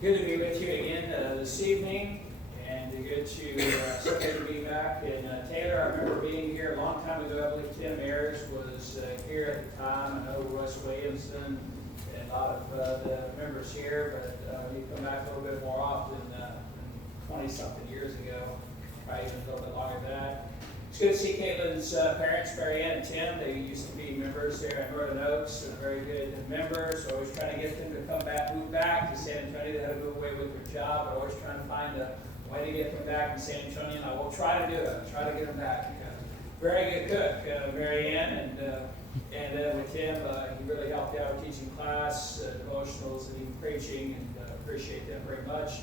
Good to be with you again this evening, and good to be back. And Taylor, I remember being here a long time ago. I believe Tim Ayers was here at the time. I know Russ Williamson and a lot of the members here, but you come back a little bit more often, 20-something years ago, probably even a little bit longer than that. It's good to see Caitlin's parents, Mary Ann and Tim. They used to be members there in Northern Oaks, and very good members. So always trying to get them to come back, move back to San Antonio. They had to move away with their job, but always trying to find a way to get them back in San Antonio. And I will try to do it. I'll try to get them back. Very good cook, Mary Ann, and with Tim, he really helped out with teaching class, devotionals, and even preaching, and appreciate them very much.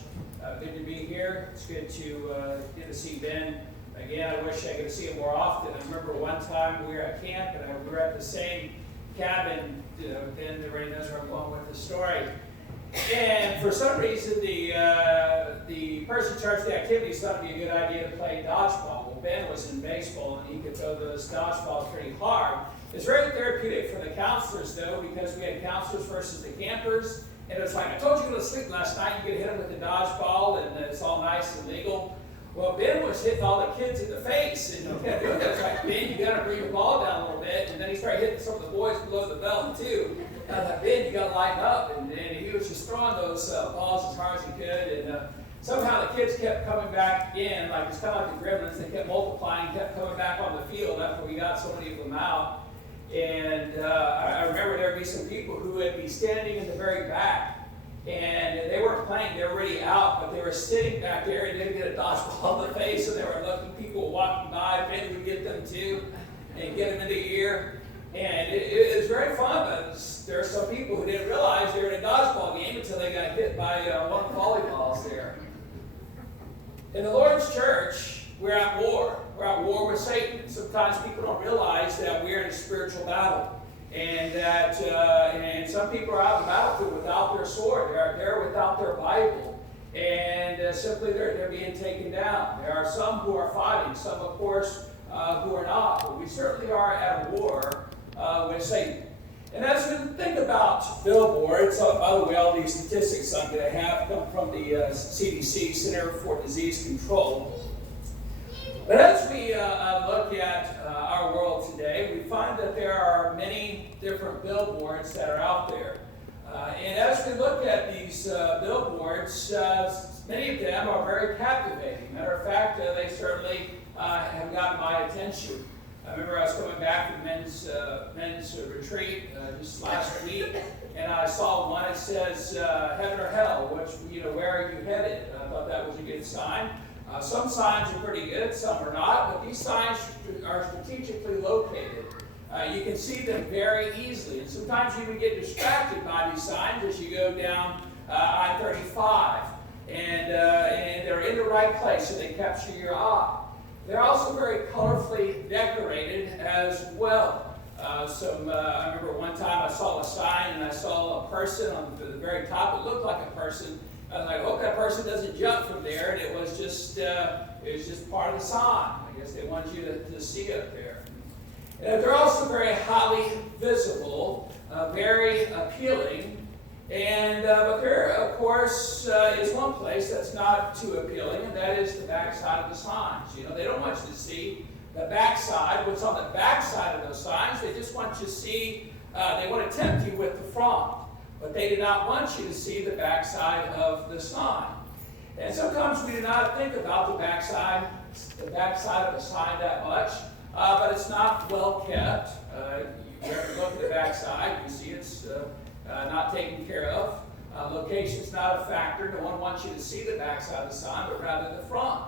Good to be here. It's good to get to see Ben. Again, I wish I could see him more often. I remember one time we were at camp, and we were at the same cabin. Ben already knows where I'm going with the story. And for some reason, the person in charge of the activities thought it would be a good idea to play dodgeball. Well, Ben was in baseball, and he could throw those dodgeballs pretty hard. It's very therapeutic for the counselors, though, because we had counselors versus the campers. And it was like, I told you to go to sleep last night. You could hit them with the dodgeball, and it's all nice and legal. Well, Ben was hitting all the kids in the face, and he kept doing that. It's like, Ben, you got to bring the ball down a little bit. And then he started hitting some of the boys below the belt, too. And I was like, Ben, you got to lighten up. And he was just throwing those balls as hard as he could. And somehow the kids kept coming back in. Like, it's kind of like the Gremlins. They kept multiplying, kept coming back on the field after we got so many of them out. And I remember there would be some people who would be standing in the very back. And they weren't playing, they were already out, but they were sitting back there and they would get a dodgeball in the face, and they were looking, people walking by, Ben would get them too, and get them in the ear. And it was very fun, but there are some people who didn't realize they were in a dodgeball game until they got hit by one of the volleyballs there. In the Lord's church, we're at war. We're at war with Satan. Sometimes people don't realize that we're in a spiritual battle. And that and some people are out in the battlefield without their sword. They're there without their Bible. And simply they're being taken down. There are some who are fighting, some, of course, who are not. But we certainly are at a war with Satan. And as we think about billboards, by the way, all these statistics I'm going to have come from the CDC, Center for Disease Control. But as we look at our world today, we find that there are many different billboards that are out there. And as we look at these billboards, many of them are very captivating. Matter of fact, they certainly have gotten my attention. I remember I was coming back from men's retreat just last week, and I saw one that says, heaven or hell, where are you headed? I thought that was a good sign. Some signs are pretty good, some are not, but these signs are strategically located. You can see them very easily, and sometimes you even get distracted by these signs as you go down I-35, and they're in the right place, so they capture your eye. They're also very colorfully decorated as well. I remember one time I saw a sign, and I saw a person on the very top. It looked like a person. I was like, I hope that person doesn't jump from there, and it was just part of the sign. I guess they wanted you to see up there. And they're also very highly visible, very appealing, but there, of course, is one place that's not too appealing, and that is the backside of the signs. They don't want you to see the backside, what's on the backside of those signs. They just want you to see, they want to tempt you with the front. But they do not want you to see the backside of the sign. And sometimes we do not think about the backside of the sign that much, but it's not well kept. You have to look at the backside, you see it's not taken care of. Location's not a factor. No one wants you to see the backside of the sign, but rather the front.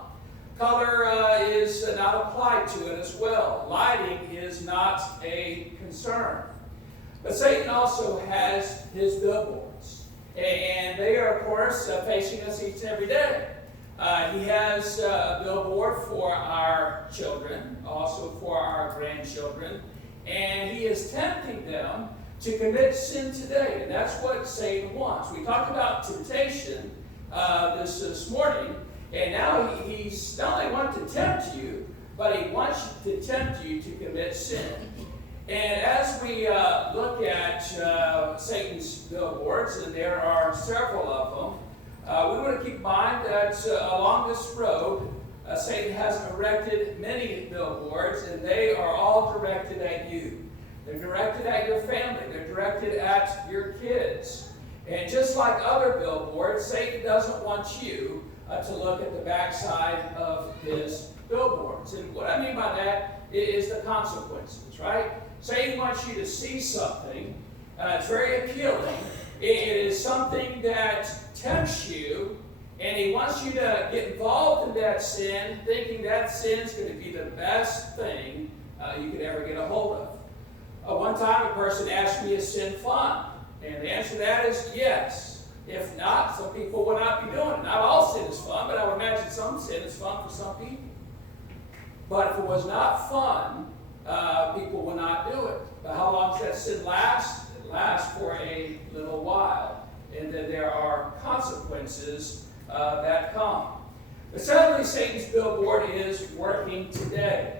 Color is not applied to it as well. Lighting is not a concern. But Satan also has his billboards, and they are, of course, facing us each and every day. He has a billboard for our children, also for our grandchildren, and he is tempting them to commit sin today, and that's what Satan wants. We talked about temptation this morning, and now he's not only wanting to tempt you, but he wants to tempt you to commit sin. And as we look at Satan's billboards, and there are several of them, we want to keep in mind that along this road, Satan has erected many billboards, and they are all directed at you. They're directed at your family. They're directed at your kids. And just like other billboards, Satan doesn't want you to look at the backside of his billboards. And what I mean by that is the consequences, right? Satan wants you to see something. It's very appealing. It is something that tempts you, and he wants you to get involved in that sin, thinking that sin's going to be the best thing you could ever get a hold of. One time a person asked me, is sin fun? And the answer to that is yes. If not, some people would not be doing it. Not all sin is fun, but I would imagine some sin is fun for some people. But if it was not fun, people would not do it. But how long does that sin last? It lasts for a little while. And then there are consequences that come. But sadly, Satan's billboard is working today.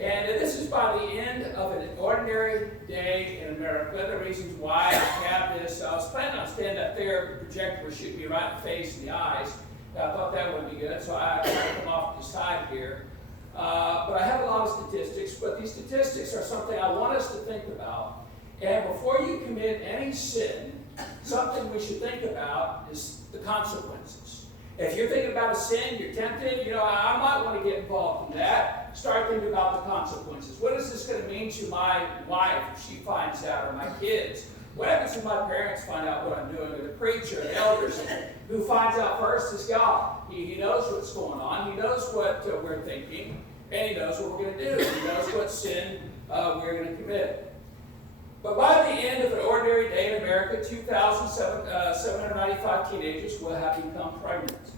And this is by the end of an ordinary day in America. The reasons why I have this, I was planning on standing up there, the projector would shoot me right in the face and the eyes. I thought that would be good, so I had to come off the side here. But I have a lot of statistics, but these statistics are something I want us to think about. And before you commit any sin, something we should think about is the consequences. If you're thinking about a sin, you're tempted, I might want to get involved in that. Start thinking about the consequences. What is this going to mean to my wife if she finds out, or my kids? What happens if my parents find out what I'm doing, or the preacher, the elders? Who finds out first is God. He knows what's going on. He knows what we're thinking, and he knows what we're going to do. He knows what sin we're going to commit. But by the end of an ordinary day in America, 2,795 teenagers will have become pregnant.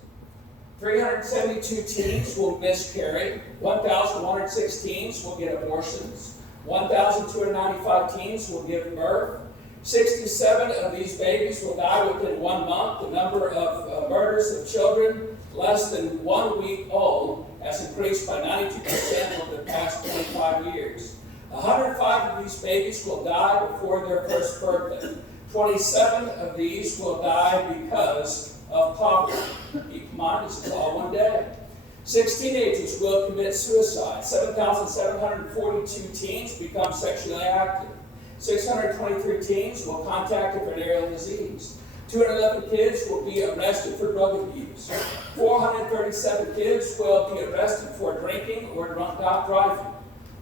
372 teens will miscarry. 1,106 teens will get abortions. 1,295 teens will give birth. 67 of these babies will die within 1 month. The number of murders of children less than 1 week old has increased by 92% over the past 25 years. 105 of these babies will die before their first birthday. 27 of these will die because of poverty. Keep in mind, this is all one day. 6 teenagers will commit suicide. 7,742 teens become sexually active. 623 teens will contract a venereal disease. 211 kids will be arrested for drug abuse. 437 kids will be arrested for drinking or drunk driving.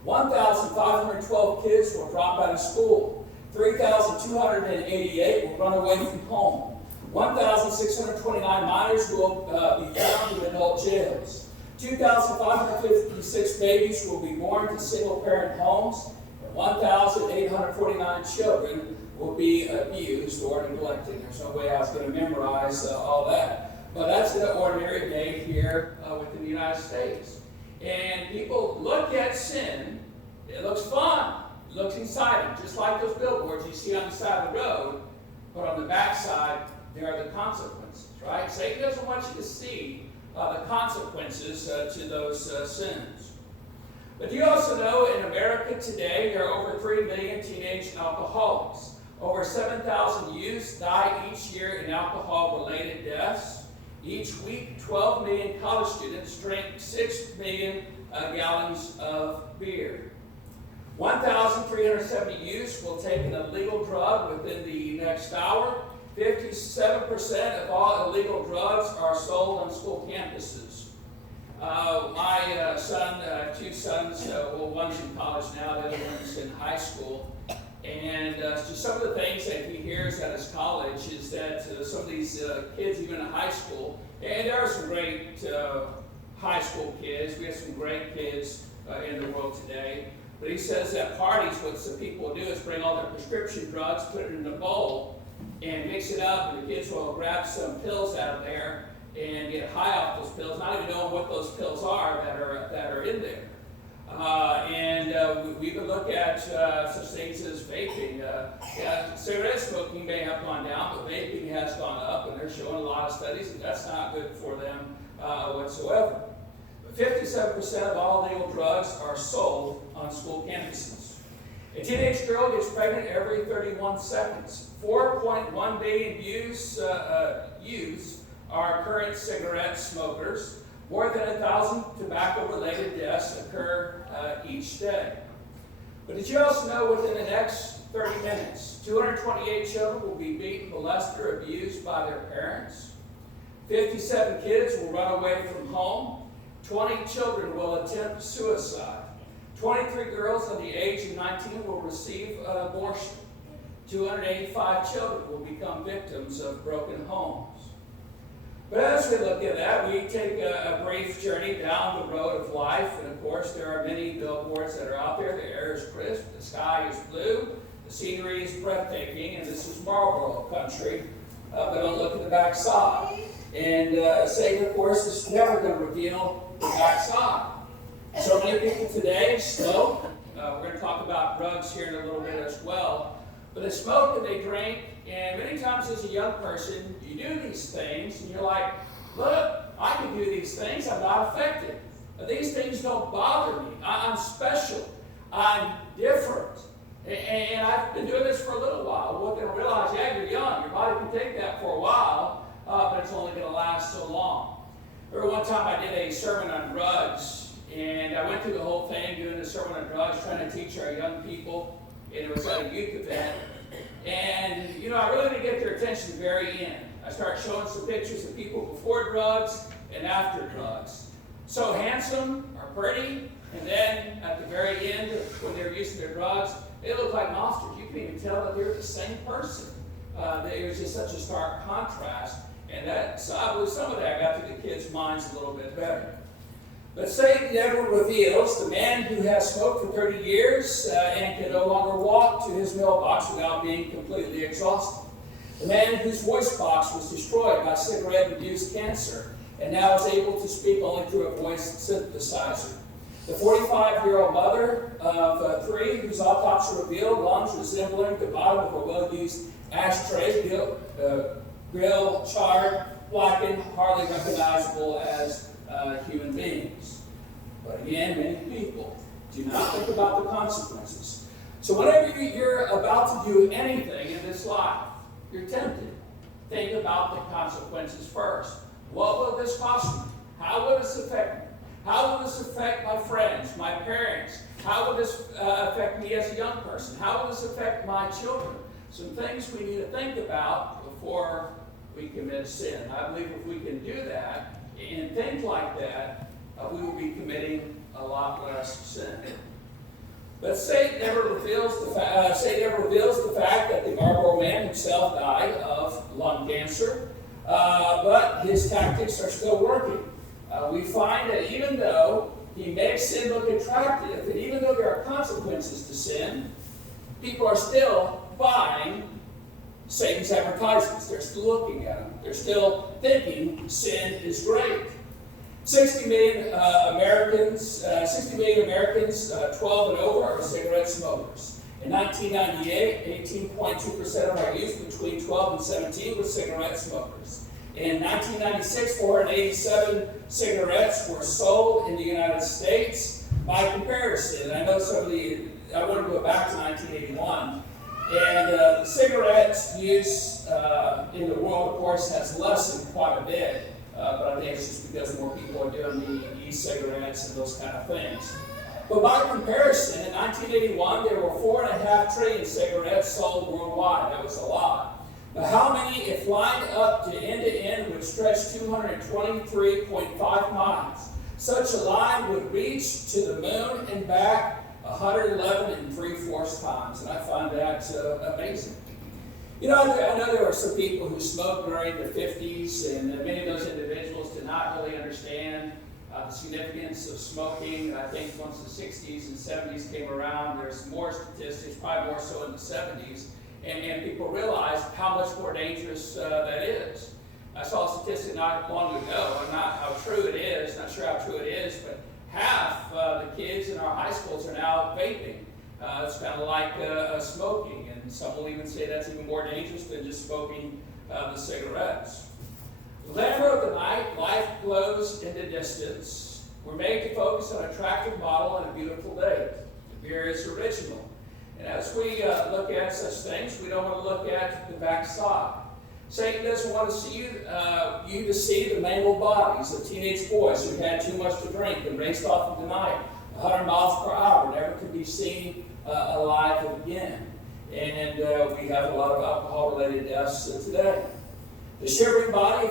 1,512 kids will drop out of school. 3,288 will run away from home. 1,629 minors will be found in adult jails. 2,556 babies will be born to single-parent homes. And 1,849 children will be abused or neglected. There's no way I was going to memorize all that. But that's an ordinary day here within the United States. And people look at sin, it looks fun, it looks exciting, just like those billboards you see on the side of the road, but on the backside, there are the consequences, right? Satan doesn't want you to see the consequences to those sins. But do you also know in America today, there are over 3 million teenage alcoholics. Over 7,000 youths die each year in alcohol-related deaths. Each week, 12 million college students drink 6 million gallons of beer. 1,370 youths will take an illegal drug within the next hour. 57% of all illegal drugs are sold on school campuses. My son, I have 2 sons, one's in college now, the other one's in high school. And just some of the things that he hears at his college is that some of these kids, even in high school, and there are some great high school kids. We have some great kids in the world today. But he says that parties, what some people do is bring all their prescription drugs, put it in a bowl, and mix it up, and the kids will grab some pills out of there and get high off those pills, not even knowing what those pills are that are in there. We can look at such things as vaping. Cigarette smoking may have gone down, but vaping has gone up, and they're showing a lot of studies that that's not good for them whatsoever. But 57% of all legal drugs are sold on school campuses. A teenage girl gets pregnant every 31 seconds. 4.1 billion youths are current cigarette smokers. More than 1,000 tobacco-related deaths occur each day. But did you also know within the next 30 minutes, 228 children will be beaten, molested, or abused by their parents? 57 kids will run away from home. 20 children will attempt suicide. 23 girls under the age of 19 will receive an abortion. 285 children will become victims of broken homes. But as we look at that, we take a brief journey down the road of life. And of course, there are many billboards that are out there. The air is crisp, the sky is blue, the scenery is breathtaking, and this is Marlboro country. But don't look at the backside. And Satan, of course, is never going to reveal the backside. So many people today smoke. We're going to talk about drugs here in a little bit as well. But they smoke and they drink, and many times as a young person, you do these things, and you're like, look, I can do these things, I'm not affected. These things don't bother me. I'm special. I'm different. And I've been doing this for a little while. We're going to realize, yeah, you're young. Your body can take that for a while, but it's only going to last so long. Remember one time I did a sermon on drugs, and I went through the whole thing doing a sermon on drugs, trying to teach our young people. And it was at a youth event. And, I really didn't get their attention at the very end. I started showing some pictures of people before drugs and after drugs. So handsome or pretty, and then at the very end, when they were using their drugs, they looked like monsters. You couldn't even tell that they were the same person. It was just such a stark contrast. And so I believe some of that got to the kids' minds a little bit better. But Satan never reveals the man who has smoked for 30 years and can no longer walk to his mailbox without being completely exhausted. The man whose voice box was destroyed by cigarette-induced cancer and now is able to speak only through a voice synthesizer. The 45-year-old mother of 3 whose autopsy revealed lungs resembling the bottom of a well-used ashtray, grill, charred, blackened, hardly recognizable as human beings. But again, many people do not think about the consequences. So whenever you're about to do anything in this life, you're tempted. Think about the consequences first. What will this cost me? How will this affect me? How will this affect my friends, my parents? How will this affect me as a young person? How will this affect my children? Some things we need to think about before we commit sin. I believe if we can do that, and think like that, we will be committing a lot less sin. But Satan never reveals the fact that the Marlboro man himself died of lung cancer, but his tactics are still working. We find that even though he makes sin look attractive, and even though there are consequences to sin, people are still buying Satan's advertisements. They're still looking at them. They're still thinking sin is great. 60 million Americans, 12 and over are cigarette smokers. In 1998, 18.2% of our youth between 12 and 17 were cigarette smokers. In 1996, 487 cigarettes were sold in the United States. By comparison, I know I want to go back to 1981. And cigarettes use in the world, of course, has lessened quite a bit. But I think it's just because more people are doing the e-cigarettes and those kind of things. But by comparison, in 1981, there were 4.5 trillion cigarettes sold worldwide. That was a lot. Now, how many, if lined up to end, would stretch 223.5 miles? Such a line would reach to the moon and back 111 3/4 times, and I find that amazing. I know there were some people who smoked during the 50s, and many of those individuals did not really understand the significance of smoking. And I think once the 60s and 70s came around, there's more statistics, probably more so in the 70s, and people realized how much more dangerous that is. I saw a statistic not long ago, I'm not how true it is, not sure how true it is, but half the kids in our high schools are now vaping. It's kind of like smoking, and some will even say that's even more dangerous than just smoking the cigarettes. The glamour of the night, life glows in the distance. We're made to focus on an attractive model on a beautiful day. The beer is original. And as we look at such things, we don't want to look at the backside. Satan doesn't want to see you to see the mangled bodies of teenage boys who had too much to drink and raced off into the night, 100 miles per hour, never to be seen alive again. And we have a lot of alcohol-related deaths today. The shivering body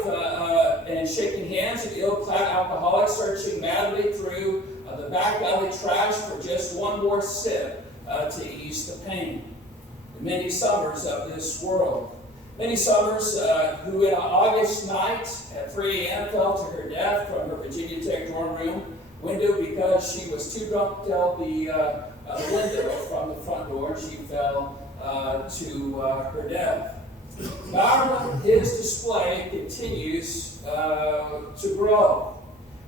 and shaking hands of ill-clad alcoholics searching madly through the back alley trash for just one more sip to ease the pain. The many summers of this world. Many summers who in an August night at 3 a.m. fell to her death from her Virginia Tech dorm room window because she was too drunk to tell the window from the front door, and she fell to her death. However, his display continues to grow.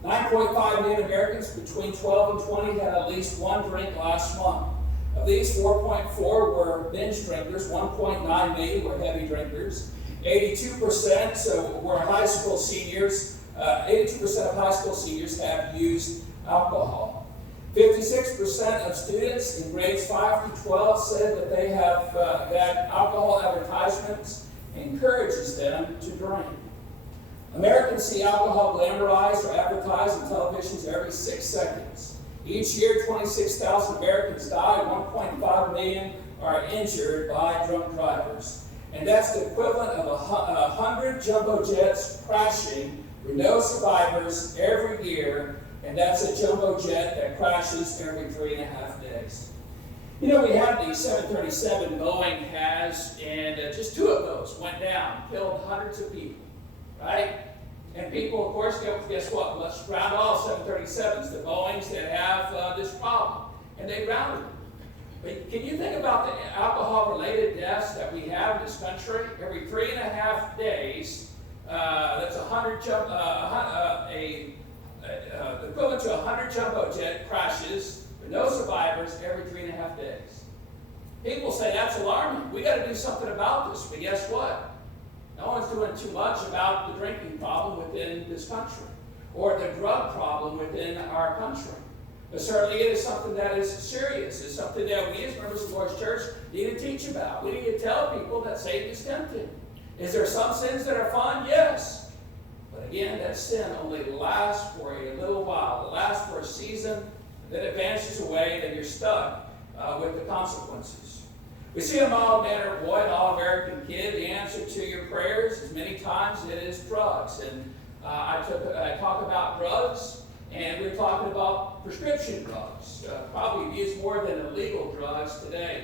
9.5 million Americans between 12 and 20 had at least one drink last month. Of these, 4.4 were binge drinkers, 1.9 million were heavy drinkers, 82% were high school seniors, 82% of high school seniors have used alcohol. 56% of students in grades 5 to 12 said that they have that alcohol advertisements encourages them to drink. Americans see alcohol glamorized or advertised on televisions every 6 seconds. Each year, 26,000 Americans die, 1.5 million are injured by drunk drivers. And that's the equivalent of 100 jumbo jets crashing with no survivors every year, and that's a jumbo jet that crashes every 3.5 days. You know, we have these 737 Boeing has, and just 2 of those went down, killed hundreds of people, right? And people, of course, guess what? Let's ground all 737s, the Boeings that have this problem. And they grounded them. But can you think about the alcohol-related deaths that we have in this country? Every 3.5 days, that's 100 equivalent to 100 jumbo jet crashes with no survivors every 3.5 days. People say that's alarming. We got to do something about this. But guess what? No one's doing too much about the drinking problem within this country or the drug problem within our country. But certainly it is something that is serious. It's something that we as members of the Lord's Church need to teach about. We need to tell people that Satan is tempted. Is there some sins that are fun? Yes. But again, that sin only lasts for a little while. It lasts for a season, then it vanishes away, then you're stuck with the consequences. We see a mild-mannered boy, an all-American kid. The answer to your prayers is many times it is drugs. And I talk about drugs, and we're talking about prescription drugs, probably used more than illegal drugs today.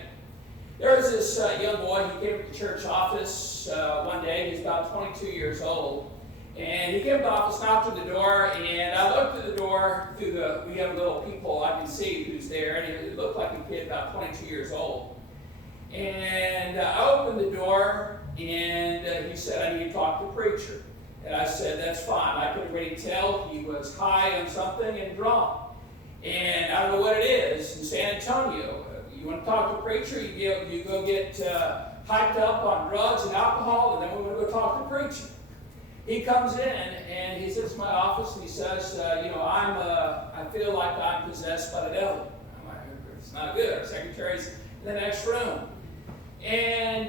There was this young boy. He came to the church office one day. He's about 22 years old. And he came to the office, knocked on the door, and I looked at the door through we have a little peephole. I can see who's there, and it looked like a kid about 22 years old. And I opened the door, and he said, I need to talk to the preacher. And I said, that's fine. I could already tell he was high on something and drunk. And I don't know what it is. In San Antonio, you want to talk to the preacher, you go get hyped up on drugs and alcohol, and then we want to go talk to the preacher. He comes in, and he sits in my office, and he says, I feel like I'm possessed by the devil. I'm like, it's not good. Our secretary's in the next room. And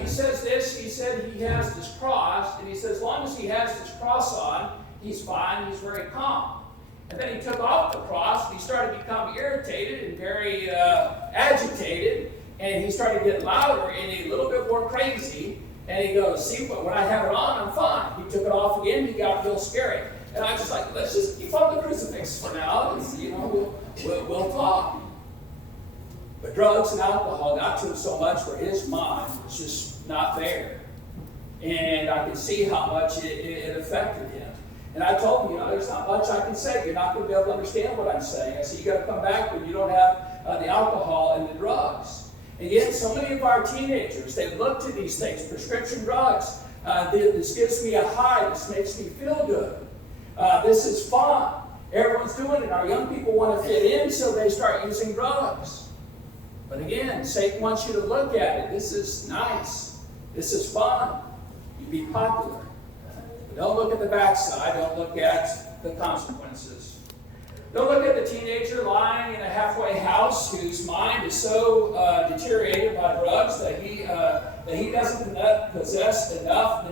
he says this, he said he has this cross, and he says as long as he has this cross on, he's fine, he's very calm. And then he took off the cross, and he started to become irritated and very agitated, and he started getting louder and a little bit more crazy, and he goes, see, but when I have it on, I'm fine. He took it off again, he got real scary. And I was just like, let's just keep on the crucifix for now, and, we'll talk. But drugs and alcohol got to him so much where his mind was just not there. And I could see how much it affected him. And I told him, there's not much I can say. You're not going to be able to understand what I'm saying. I said, you got to come back when you don't have the alcohol and the drugs. And yet so many of our teenagers, they look to these things, prescription drugs. This gives me a high. This makes me feel good. This is fun. Everyone's doing it. Our young people want to fit in, so they start using drugs. But again, Satan wants you to look at it. This is nice. This is fun. You be popular. But don't look at the backside. Don't look at the consequences. Don't look at the teenager lying in a halfway house whose mind is so deteriorated by drugs that he doesn't possess enough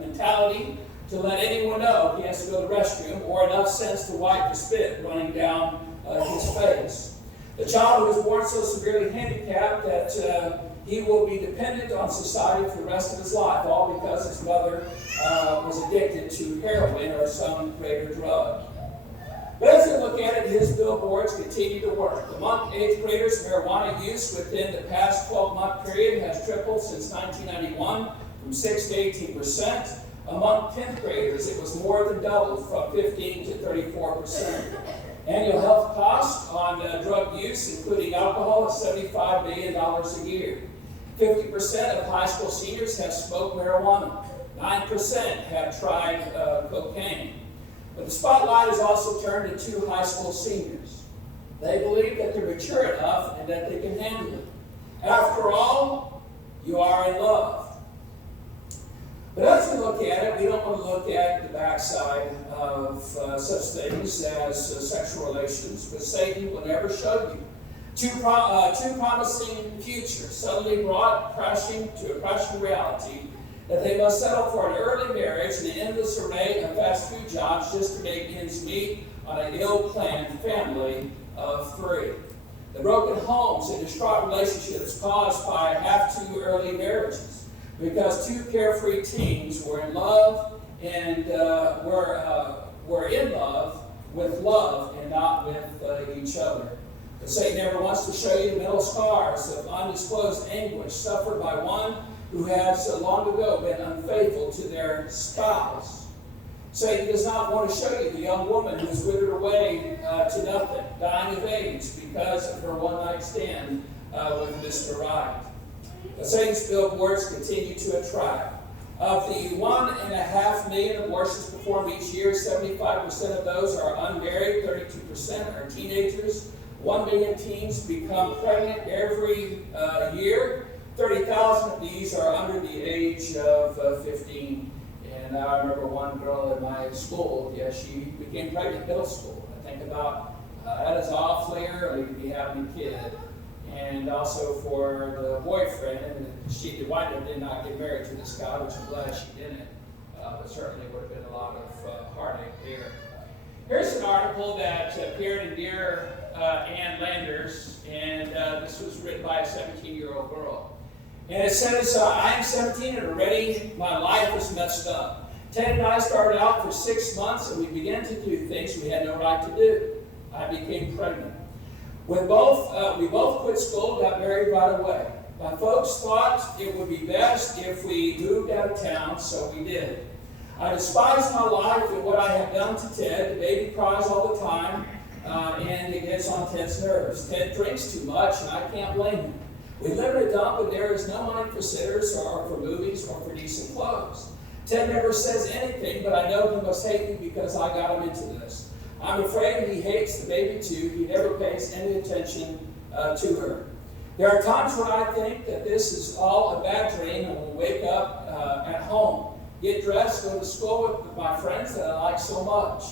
mentality to let anyone know he has to go to the restroom, or enough sense to wipe the spit running down his face. The child who was born so severely handicapped that he will be dependent on society for the rest of his life, all because his mother was addicted to heroin or some greater drug. But as we look at it, his billboards continue to work. Among 8th graders, marijuana use within the past 12-month period has tripled since 1991, from 6 to 18%. Among 10th graders, it was more than doubled, from 15 to 34%. Annual health costs on drug use, including alcohol, is $75 billion a year. 50% of high school seniors have smoked marijuana. 9% have tried cocaine. But the spotlight is also turned to 2 high school seniors. They believe that they're mature enough and that they can handle it. After all, you are in love. But as we look at it, we don't want to look at the backside of such things as sexual relations, but Satan will never show you. Two promising futures suddenly brought to a crashing reality that they must settle for an early marriage and an endless array of fast food jobs just to make ends meet on an ill-planned family of 3. The broken homes and distraught relationships caused by half-too early marriages, because 2 carefree teens were in love and were in love with love and not with each other. But Satan never wants to show you the mental scars of undisclosed anguish suffered by one who has long ago been unfaithful to their spouse. Satan does not want to show you the young woman who is withered away to nothing, dying of AIDS because of her one-night stand with Mr. Right. But Satan's billboards continue to attract. Of the 1.5 million abortions performed each year, 75% of those are unmarried, 32% are teenagers. 1 million teens become pregnant every year. 30,000 of these are under the age of 15. And I remember one girl in my school, she became pregnant in middle school. I think about that is awfully early to be having a kid. And also for the boyfriend, the wife did not get married to this guy, which I'm glad she didn't. But certainly would have been a lot of heartache there. Here's an article that appeared in Dear Ann Landers, and this was written by a 17-year-old girl. And it says, I am 17 and already my life is messed up. Ted and I started out for 6 months and we began to do things we had no right to do. I became pregnant. We both quit school, got married right away. My folks thought it would be best if we moved out of town, so we did. I despise my life and what I have done to Ted. The baby cries all the time, and it gets on Ted's nerves. Ted drinks too much, and I can't blame him. We live in a dump, and there is no money for sitters or for movies or for decent clothes. Ted never says anything, but I know he must hate me because I got him into this. I'm afraid he hates the baby too. He never pays any attention to her. There are times when I think that this is all a bad dream and we'll wake up at home, get dressed, go to school with my friends that I like so much.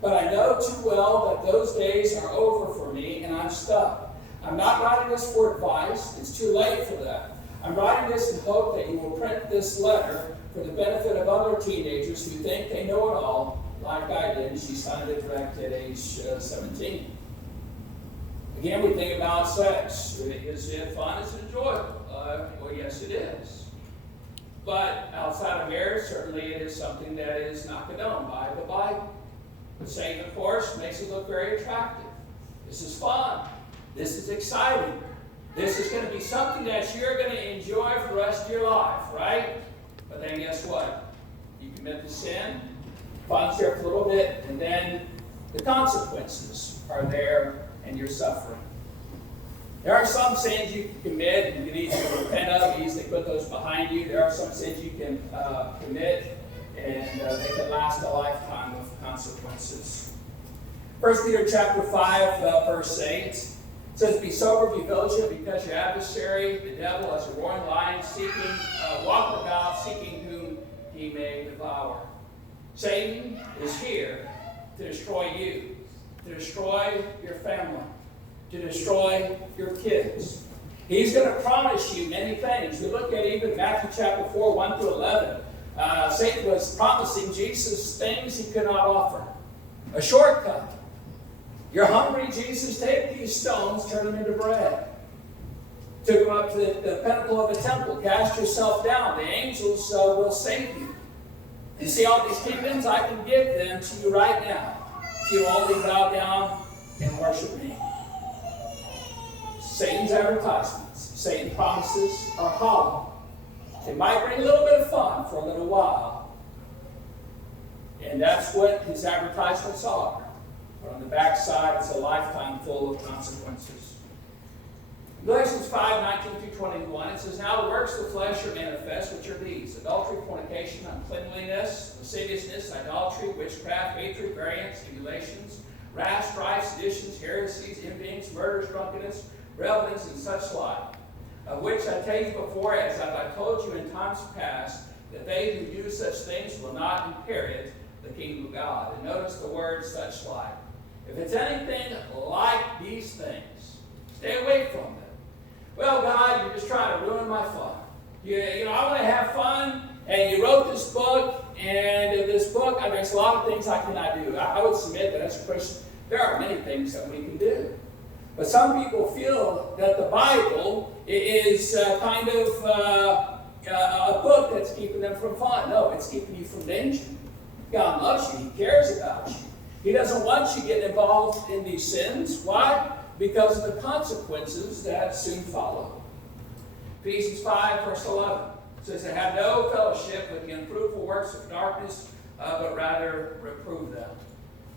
But I know too well that those days are over for me and I'm stuck. I'm not writing this for advice. It's too late for that. I'm writing this in hope that you will print this letter for the benefit of other teenagers who think they know it all, like I did. She signed it direct at age 17. Again, we think about sex. Is it fun? Is it enjoyable? Well, yes, it is. But outside of marriage, certainly it is something that is not condoned by the Bible. But Satan, of course, makes it look very attractive. This is fun. This is exciting. This is going to be something that you're going to enjoy for the rest of your life, right? But then guess what? You commit the sin, fun's there for a little bit, and then the consequences are there and you're suffering. There are some sins you can commit and you can easily repent of, easily put those behind you. There are some sins you can commit and they can last a lifetime of consequences. 1 Peter chapter 5, verse 8 says, be sober, be vigilant, because your adversary, the devil, as a roaring lion, walking about, seeking whom he may devour. Satan is here to destroy you, to destroy your family, to destroy your kids. He's going to promise you many things. We look at even Matthew chapter 4, 1 through 11. Satan was promising Jesus things he could not offer. A shortcut. You're hungry, Jesus? Take these stones, turn them into bread. Took him up to the pinnacle of the temple. Cast yourself down. The angels will save you. You see all these kingdoms? I can give them to you right now. If you only bow down and worship me. Satan's advertisements, Satan's promises are hollow. They might bring a little bit of fun for a little while. And that's what his advertisements are. But on the backside, it's a lifetime full of consequences. Galatians 5:19-21, it says, Now the works of the flesh are manifest, which are these: adultery, fornication, uncleanliness, lasciviousness, idolatry, witchcraft, hatred, variance, emulations, wrath, strife, seditions, heresies, envyings, murders, drunkenness, revelings, and such like, of which I tell you before, as I told you in times past, that they who do such things will not inherit the kingdom of God. And notice the word such like. If it's anything like these things, stay away from them. Well, God, you're just trying to ruin my fun. I want to have fun, and you wrote this book, and in this book, there's a lot of things I cannot do. I would submit that as a Christian, there are many things that we can do. But some people feel that the Bible is kind of a book that's keeping them from fun. No, it's keeping you from danger. God loves you. He cares about you. He doesn't want you getting involved in these sins. Why? Because of the consequences that soon follow. Ephesians 5, verse 11 says, "To have no fellowship with the unfruitful works of darkness, but rather reprove them."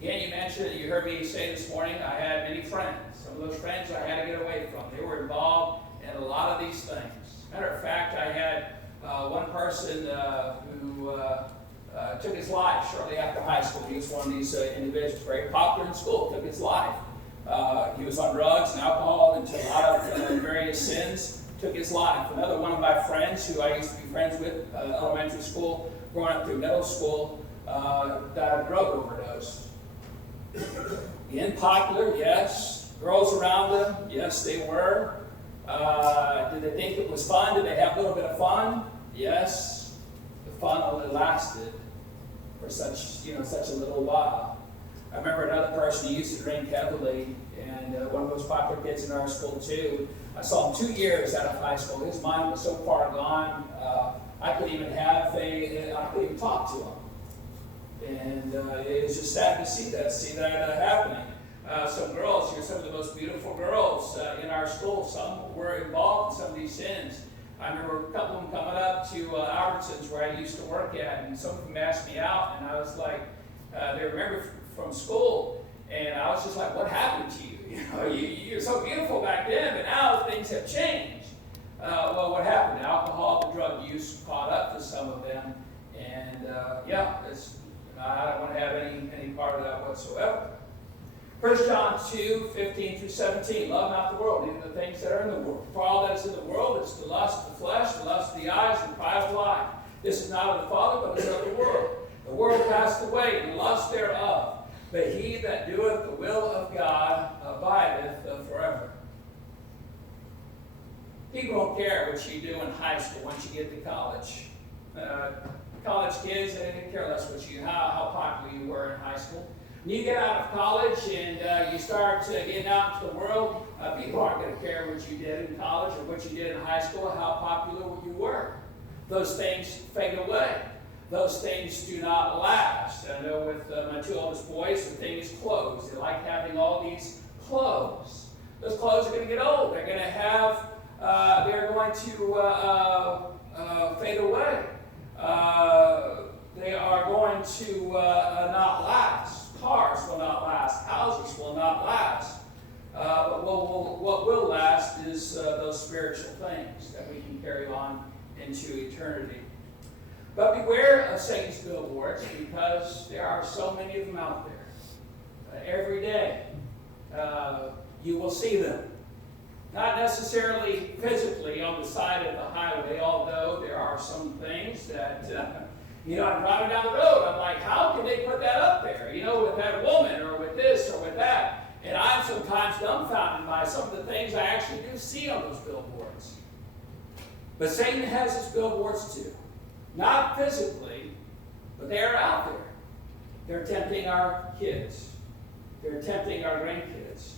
Again, you heard me say this morning, I had many friends. Some of those friends I had to get away from. They were involved in a lot of these things. Matter of fact, I had one person who took his life shortly after high school. He was one of these individuals, very popular in school, took his life. He was on drugs and alcohol into a lot of various sins, took his life. Another one of my friends who I used to be friends with, elementary school, growing up through middle school, died of drug overdose. Again, popular, yes. Girls around them, yes, they were. Did they think it was fun? Did they have a little bit of fun? Yes. The fun only lasted for such a little while. I remember another person who used to drink heavily, and one of those popular kids in our school too. I saw him 2 years out of high school. His mind was so far gone, I couldn't even talk to him. And it was just sad to see that happening. Some girls, some of the most beautiful girls in our school, some were involved in some of these sins. I remember a couple of them coming up to Albertsons where I used to work at, and some of them asked me out, and I was like, they remember from school, and I was just like, what happened to you? You're so beautiful back then, but now things have changed. Well, what happened? Alcohol, the drug use caught up to some of them, and I don't want to have any part of that whatsoever. 1 John 2:15-17, love not the world, neither the things that are in the world. For all that is in the world is the lust of the flesh, the lust of the eyes, and the pride of life. This is not of the Father, but is of the world. The world passed away, and the lust thereof. But he that doeth the will of God abideth forever. People don't care what you do in high school once you get to college. College kids, they didn't care less how popular you were in high school. When you get out of college and you start getting out into the world, people aren't going to care what you did in college or what you did in high school or how popular you were. Those things fade away. Those things do not last. I know with my two oldest boys, the thing is clothes. They like having all these clothes. Those clothes are going to get old. They're going to fade away. They are going to not last. Cars will not last. Houses will not last. But what will last is those spiritual things that we can carry on into eternity. But beware of Satan's billboards, because there are so many of them out there. Every day you will see them. Not necessarily physically on the side of the highway, although there are some things that, I'm driving down the road, I'm like, how can they put that up there? With that woman or with this or with that. And I'm sometimes dumbfounded by some of the things I actually do see on those billboards. But Satan has his billboards too. Not physically, but they are out there. They're tempting our kids. They're tempting our grandkids.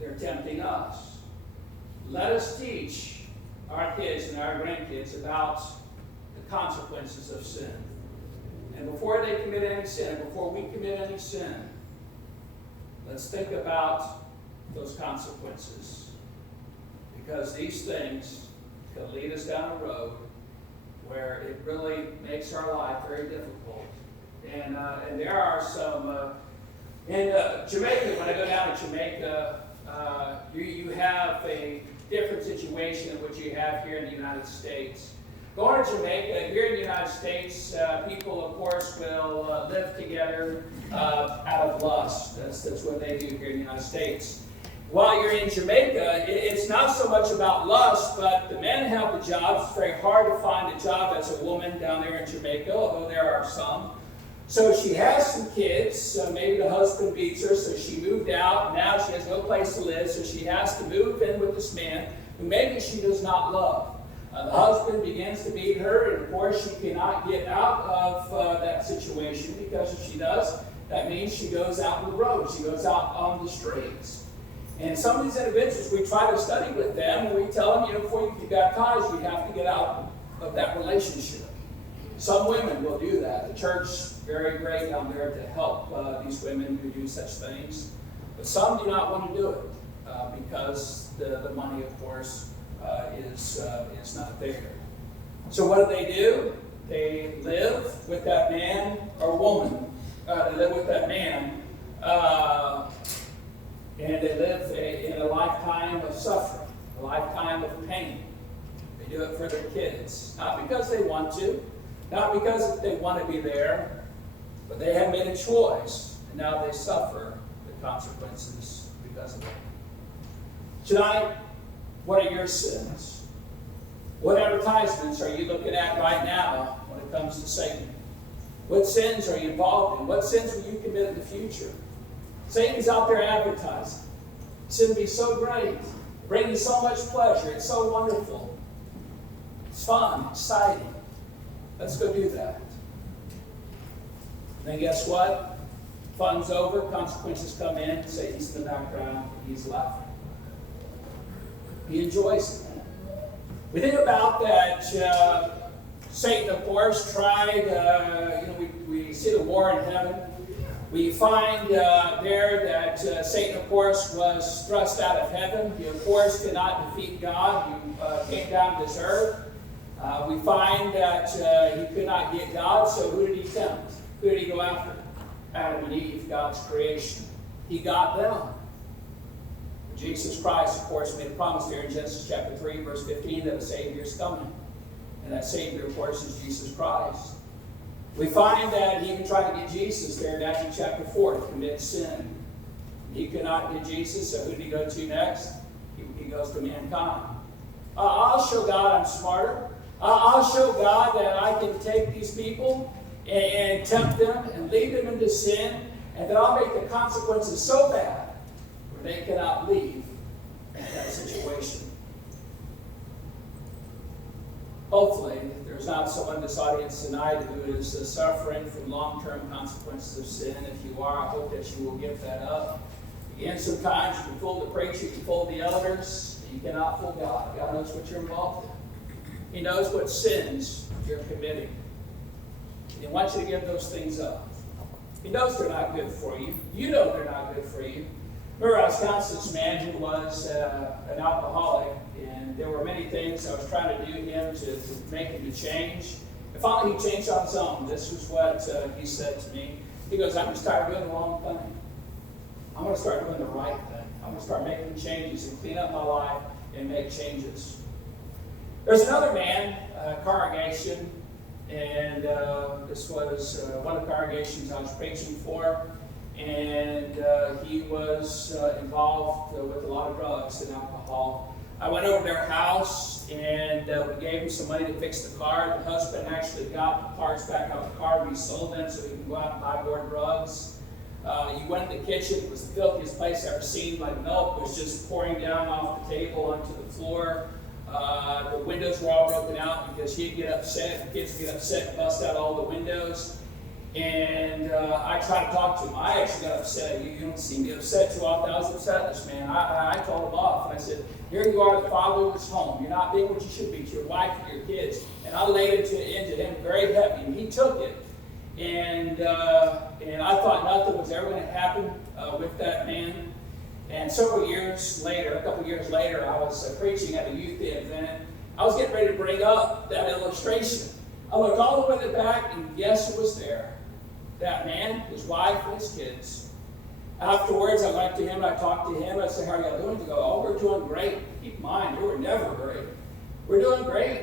They're tempting us. Let us teach our kids and our grandkids about the consequences of sin. And before they commit any sin, before we commit any sin, let's think about those consequences. Because these things can lead us down a road where it really makes our life very difficult. And there are some, in Jamaica, when I go down to Jamaica, you have a different situation than what you have here in the United States. Going to Jamaica, here in the United States, people, of course, will live together out of lust. That's what they do here in the United States. While you're in Jamaica, it's not so much about lust, but the men have the jobs. It's very hard to find a job as a woman down there in Jamaica, although there are some. So she has some kids. Maybe the husband beats her, so she moved out. Now she has no place to live, so she has to move in with this man who maybe she does not love. The husband begins to beat her, and of course she cannot get out of that situation, because if she does, that means she goes out on the road. She goes out on the streets. And some of these individuals, we try to study with them, and we tell them, before you get baptized, you have to get out of that relationship. Some women will do that. The church is very great down there to help these women who do such things. But some do not want to do it because the money, of course, is not there. So what do? They live with that man or woman. They live with that man, and they live in a lifetime of suffering, a lifetime of pain. They do it for their kids, not because they want to, not because they want to be there, but they have made a choice, and now they suffer the consequences because of it. Tonight, what are your sins? What advertisements are you looking at right now when it comes to Satan? What sins are you involved in? What sins will you commit in the future? Satan's out there advertising. It's going to be so great, bringing so much pleasure. It's so wonderful. It's fun, exciting. Let's go do that. And then guess what? Fun's over, consequences come in, Satan's in the background, he's laughing. He enjoys it. We think about that Satan, of course, tried, we see the war in heaven. We find there that Satan, of course, was thrust out of heaven. He, of course, could not defeat God. He came down to this earth. We find that he could not get God, so who did he tempt? Who did he go after? Adam and Eve, God's creation. He got them. Jesus Christ, of course, made a promise there in Genesis chapter 3, verse 15, that a Savior is coming. And that Savior, of course, is Jesus Christ. We find that he even tried to get Jesus there in Matthew chapter 4 to commit sin. He could not get Jesus, so who did he go to next? He goes to mankind. I'll show God I'm smarter. I'll show God that I can take these people and tempt them and lead them into sin, and that I'll make the consequences so bad where they cannot leave that situation. Hopefully, there's not someone in this audience tonight who is suffering from long-term consequences of sin. If you are, I hope that you will give that up. Again, sometimes you can fool the preacher, you can fool the elders, but you cannot fool God. God knows what you're involved in. He knows what sins you're committing. He wants you to give those things up. He knows they're not good for you. You know they're not good for you. Remember, I was counseling this man who was an alcoholic, and there were many things I was trying to do him to make him to change. And finally, he changed on his own. This was what he said to me. He goes, I'm just tired of doing the wrong thing. I'm going to start doing the right thing. I'm going to start making changes and clean up my life and make changes. There's another man, congregation, and this was one of the congregations I was preaching for, and he was involved with a lot of drugs and alcohol. I went over to their house, and we gave him some money to fix the car. The husband actually got the parts back out of the car, resold them so he can go out and buy more drugs. You went in the kitchen. It was the filthiest place I've ever seen. My milk was just pouring down off the table onto the floor. The windows were all broken out because he'd get upset. The kids would get upset and bust out all the windows. And I tried to talk to him. I actually got upset. You don't see me upset too often. I was upset at this man. I told him off. And I said, here you are, the fatherless home. You're not being what you should be to your wife and your kids. And I laid it into him very heavy. And he took it. And I thought nothing was ever going to happen with that man. And several years later, a couple years later, I was preaching at a youth event. I was getting ready to bring up that illustration. I looked all the way to the back, and yes, it was there. That man, his wife, and his kids. Afterwards, I went to him, and I talked to him. I said, how are y'all doing? He goes, oh, we're doing great. Keep in mind, you were never great. We're doing great.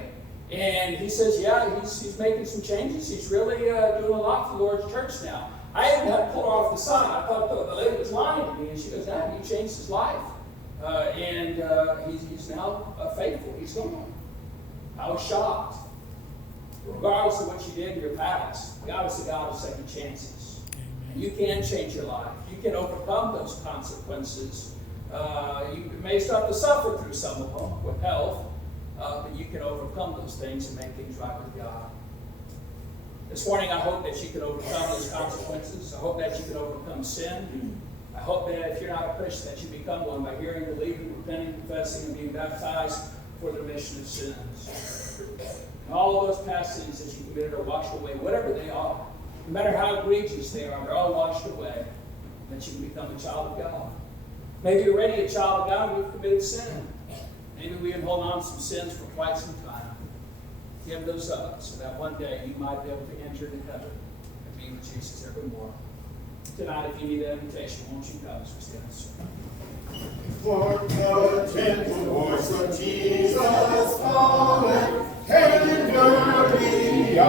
And he says, yeah, he's making some changes. He's really doing a lot for the Lord's church now. I even had to pull her off the side. I thought the lady was lying to me. And she goes, Dad, you changed his life. And he's now faithful. He's gone. I was shocked. Regardless of what you did in your past, God is the God of second chances. And you can change your life. You can overcome those consequences. You may start to suffer through some of them with health, but you can overcome those things and make things right with God. This morning, I hope that you can overcome those consequences. I hope that you can overcome sin. I hope that if you're not a Christian, that you become one by hearing, believing, repenting, confessing, and being baptized for the remission of sins. And all of those past sins that you committed are washed away, whatever they are. No matter how egregious they are, they're all washed away. That you can become a child of God. Maybe you're already a child of God and you've committed sin. Maybe we've been holding on to some sins for quite some time. Give those up so that one day you might be able to enter into heaven and be with Jesus evermore. Tonight, if you need that invitation, won't you come as we stand and sing? For the gentle voice of Jesus calling, tenderly